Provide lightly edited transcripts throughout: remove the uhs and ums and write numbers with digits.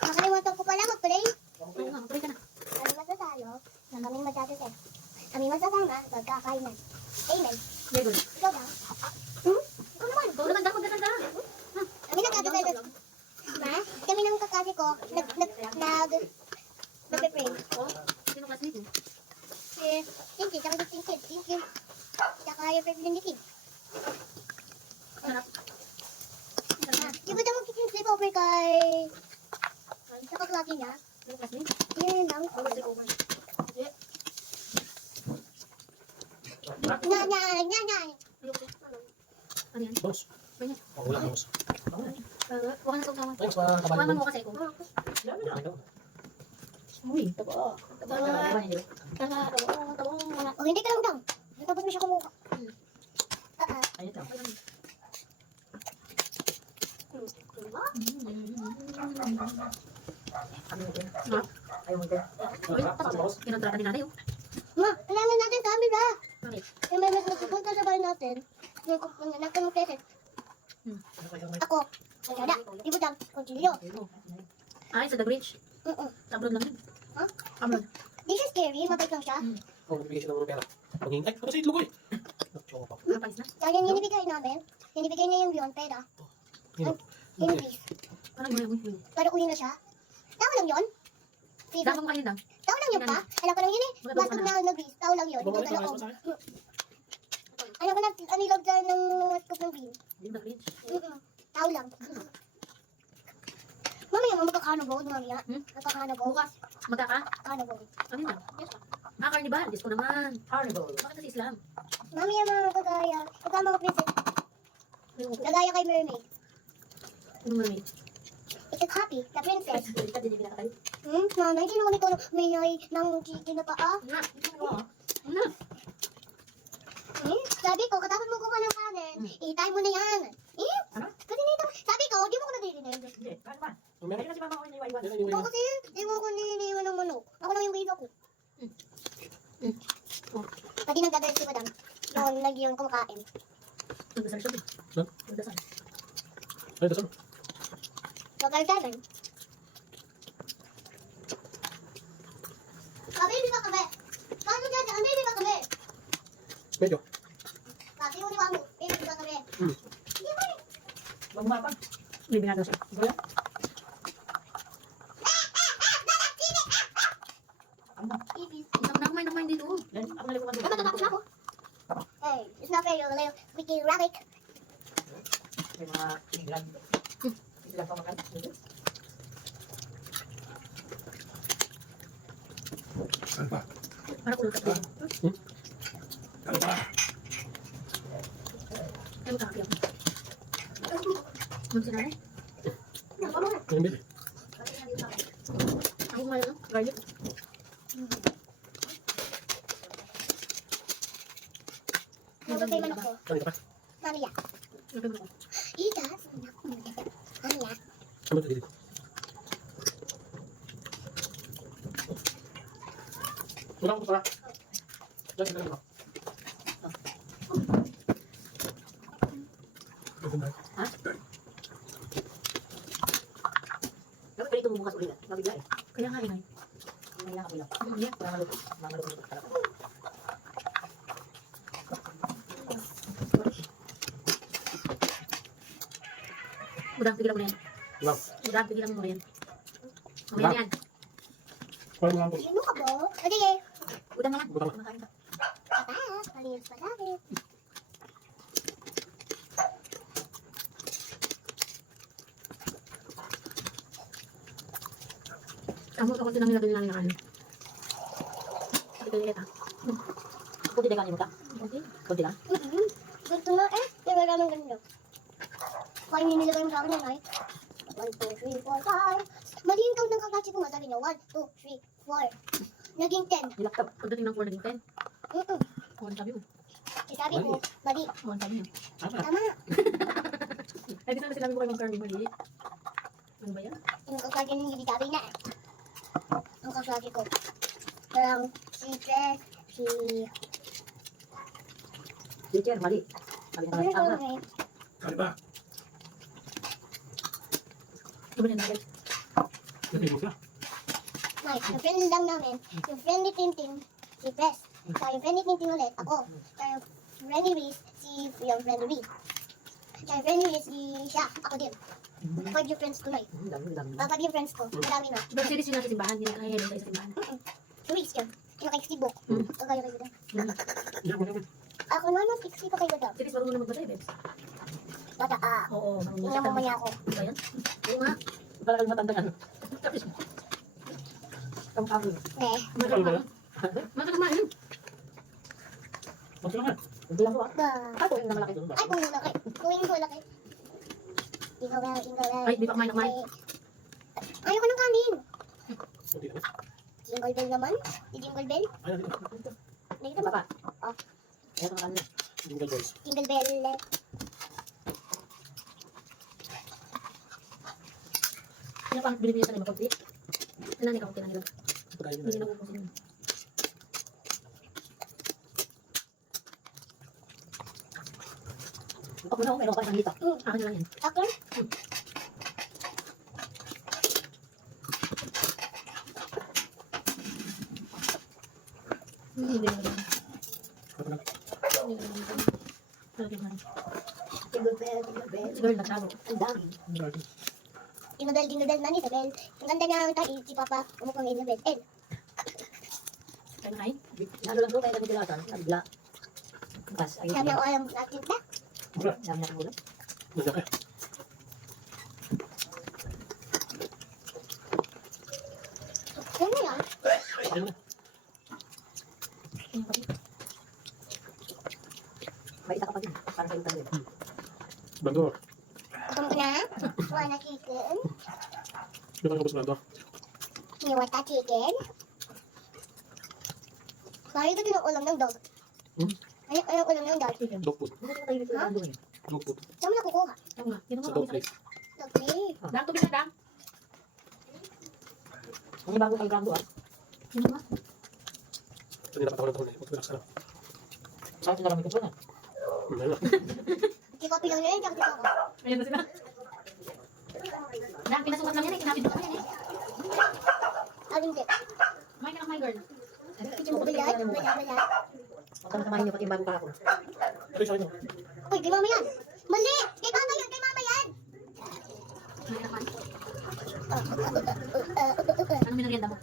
Nakalimutan ko pala mag-pray. Mag-pray ka na. Kami magsasalo na kaming magsasaset. Kami magsasama pagkakainan. Amen. Very good. Ikaw ba? Ikaw naman. Ikaw naman daw magdasal ka. Kami nagkakasal. Ma, kami ng kakasi ko nag-pray. Sino classmate mo? Si Tinky, tsaka si Tinky. Tsaka yung President ni Kim. Sarap. Di ba daw mag-kitchen sleepover kay sa kaklase niya? Sino classmate? Yan lang. Sleepover. Nyay. Ano yan? Boss. Ganyan. Pangulang boss. Huwag ka na sausawan. Thanks pa Huwag kabayo. mo kasi ko. Uy, taba. Taba. O hindi ka lang daw. Tapos mo siya kumuha. Ayun lang. Ayaw mo din. Uy, tapos. Kinontrata din natin. Ma, kailangan natin camera. Bakit? Yung may mas magpupunta sa bahay natin. Yung natanong tesis. Ako. Ang gada. Di ba daw? Konsilyo. Ay, sa The Bridge. Sa abroad lang yun. Ha? Abroad. Di siya scary. Mabait lang siya. Kung nagbigay siya ng pera. Maghintay. Ano sa itlog ko eh? Nagtsoka pa. Kapais na. Kaya yung hinibigay namin. Hinibigay niya yung yun. Pera. Sino? Hinibis. Parang yun. Pero uli na siya. Tao lang yun. Dahil mo kayo daw. Tao lang yun pa. Alam ko lang yun eh. Masok na nag-bis. Tao lang yun. Bumalik Ito na talaong. kayo sa akin. Alam ko na anilog dyan ng scoop ng bean. Yung The Bridge. Tao lang. Mamaya mo magkakahanabog. Mamaya. Magkakahanabog. Bukas. Magkaka? Kahanabog. Ano yun? Carnival. Diyos ko naman. Carnival. Bakit sa Islam? Mamaya mga magkagaya. Ito ang mga princess. Nagaya kay mermaid. Ano mo namin? It's happy. The princess. Baliktad din yung pinakatayo. Mama, hindi naman ito may ng chicken na paa. Ano? Sabi ko, katapos mo kuha ng kanin, itay mo na yan. Ano? Kasi nito, sabi ko, di mo ko naririnig. Hindi. Paano ba? Meron. Kasi mama ko iniwan-iwan. Yan ang Ikaw kasi, di mo ko niniwan ng manok. Ako lang yung gisa ko. Pati nagdadala si madam. Noon, nag-iyon kumakain. Nagdasal siya. Ha? Nagdasal. Ay, dasal. Magkagalan. Baby ba kami? Paano dyan? Ang baby ba kami? Medyo. Sabi mo ni Wamu, baby ba kami? Hindi ba eh. Magmapag. Hindi binagaw siya. Ito yan? Ibis. Isang na kumain na kumain dito. Yan. Ako nalimutan dito. Matatapos na ako. Hey, it's not fair, you're a little Ricky Rabbit. May mga ilan. Ilan pa makan. Ano pa? Para kulot ako. Ano pa? Ay, magkakapi ako. Ano sinanay? Ano bili? Ako kumain ano? Garlic. Nabagay manok ko. Ano pa? Mamiya. Ano pa? Ika, mamiya. Ano ba dito? Wala ko pala. Diyan, sige lang. Ha? Dapat pala itong bukas ulit. Mabigla eh. Kaya nga inay. Inay lang kapilang. Yeah. Mamaluto. Mamaluto. Udang, tigilan mo na yan. Lang. Udang, tigilan mo na yan. Mamaya na yan. Parang lang po. Sino ka ba? Okay, Udang na lang. Udang. Kumakain ka. papa, malinis pa namin. Amo ako din ang nilagay nila ng ano. Sabi ko nila. Kunti na kanin mo ta. Kunti lang. Gusto na eh, diba naman ganito. Kaya nilagay mo sa akin yan ay 1, 2, 3, 4, 5. Mali yung count ng kakatsi ko nga, sabi niya 1, 2, 3, 4. Naging 10. Nilaktab. Pagdating ng 4 naging 10. Kuhan sabi mo. Sabi ko, mali. Kuhan sabi niyo. Tama. Ay, di naman sinabi mo kayo mag-carry mali. Ano ba yan? Yung kakatsi niya hindi sabi na eh. Ang kakatsi ko. Parang si Tre, si... Teacher, mali. Sabi Ano na ko tama. lang eh. Kali ba? Ito ba yung nugget? Nagay mo siya. Nice. Yung friend lang namin, yung friend ni Tintin, si Pres. Tsaka yung friend ni Tintin ulit, ako. Tsaka yung friend ni Reese, yung friend ni Reese. Tsaka yung friend ni Reese, siya, ako din. 5 yung friends ko na eh. Dami. 5 yung friends ko, madami na. Pero series yun natin simbahan, hindi na kaya sa simbahan. Si Reese yun. Yung kay Steve Book. Kagaya kayo din. Yan mo naman. Ako naman, 60 pa kayo daw. Series marunong na magbasa eh, Bebs. Bata, Oo, marunong tingnan mo maya ako. Ano ba yan? Oo nga. Talagang matanda yan. Kamu. Eh, Ano ba yan? Masa kumain. Magkano ka? Hindi lang ko ah. ba. Ako yung namalaki. Ay, kung yung laki. Kung yung laki. Ikaw ba, ikaw ba. Ay, di pa kumain ng kumain. Ayoko ng kanin. Hindi naman. Jingle bell naman. Di jingle bell. Ay, hindi. Nakita Ito mo? pa. Oh. Ito na kanina. Jingle boys. Jingle bell. Ano pang binibigyan sa nila magpapit? Tinanay ka kung tinanay. Pagkain Hindi na. na upusin yun. Ako na, meron ka isang dito. Akin na lang yan. Ako? Hindi na lang. Ano lang? Hindi na lang. Lagyan na. Jingle bell, jingle bell. Siguro nagtago. Ang dami. Ang dami. Jingle bell na ni Isabel. Ang ganda niya ang tayo, si Papa, umukhang Isabel. Kaya na kain? Lalo lang ko kaya nagbilasan, nabigla. Pas, ay, Sabi ako alam natin na. Wala. dami na ulo. Nandiyan ka. Yan na yan. Ayun na. Ayun pa rin. May isa ka pa din, para sa utang din. Bandor. Gutom ka na? Wanna chicken? Di ba nakabos na ito? You want a chicken? Bakit ito ng ulam ng dog? Hmm? Ano ulam ng dog? Dog food. Hindi ko tayo dito Ha? doon eh. Dog food. Saan mo nakukuha? Ayun nga. Yun ang Sa mga dog kami. place. Dog meat. Dang, tubig na dang. Ang bago kay Brando ah. Yun nga. Ito nila patawal na. Mag-relax ka na. Saan sila kami kusunan? Ayun na. Kikopi lang yun, tsaka dito ako. Ayun na sila. Dang, pinasukat lang yan eh. Kinapit ko lang yan eh. Alin din. Kumain ka ng my girl. Kitchen mo balat, balat. Huwag kang kumain niyo pati yung bago kahapon. Ay, sa'yo. Uy, kay mama yan. Mali! Kay mama yan, kay mama yan! Kumain naman. Ano minarienda mo?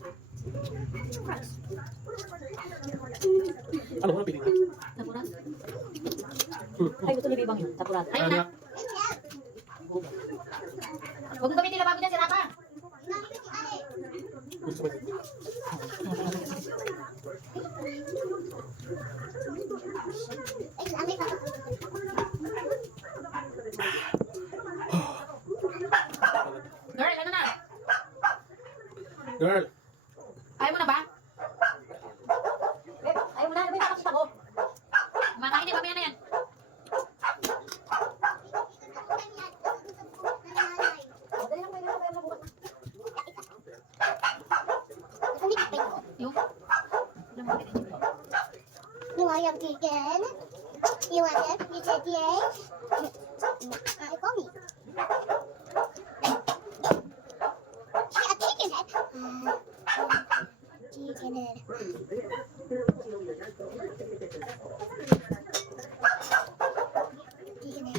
Ano mo na piling mo? Tapuras? Ay, gusto ni Bibang yun, tapurat. Ayun na. Huwag mong gamitin na bago dyan, sira pa. Gusto mo ito? Ay, salamat pa. Girl, ano na? Girl. Ayaw mo na ba? Ayaw mo na, ano ba yung kakasita ko? Makain din, mamaya na yan. Dali lang, pwede na bukas na. Yung? Alam mo, ganyan yun. You want your chicken? You want it? You said yes? Call me. A chicken head? Chicken head. Chicken head.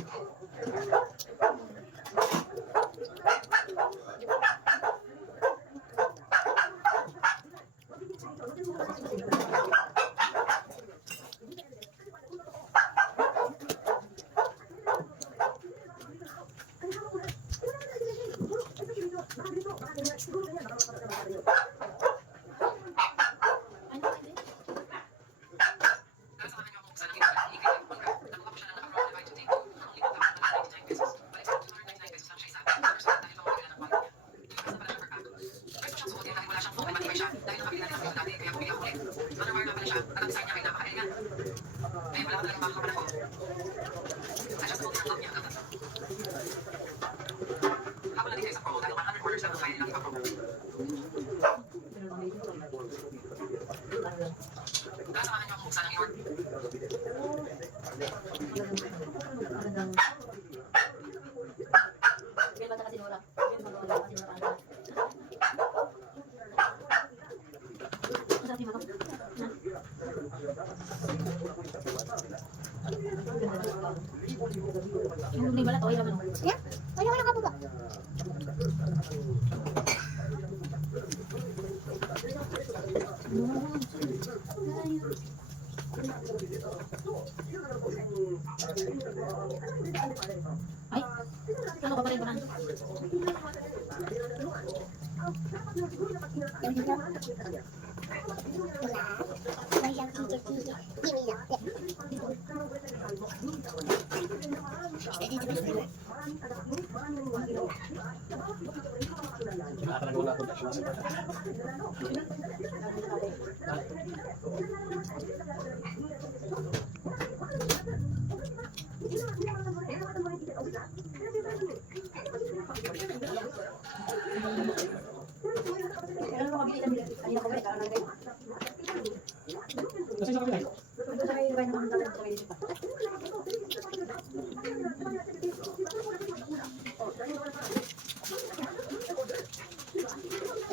Yung may balat, okay naman. Yeah? Wala wala ka baba. Ay, ano ka pa rin ba? Wala. May siyang tige-tige. Kimi lang. Lahat na wala akong dasyo sa bata. Kailan mo mabili kanina? Kanina ko ba? Kailan lang kayo? Kasi sa kapila. Ito sa kayo naman ng tatay ko kayo pa.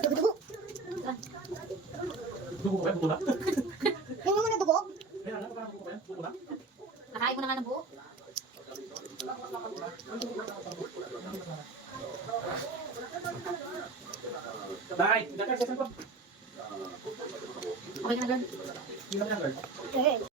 Dugo-dugo. Dugo ko ba yan? Buto na? Yung mga dugo. Kaya nga, parang buto ko ba yan? Buto na? Nakain ko na nga ng buo. Dahil, hindi ka sa cellphone. Okay ka na, girl. Hindi ka na, girl. Okay.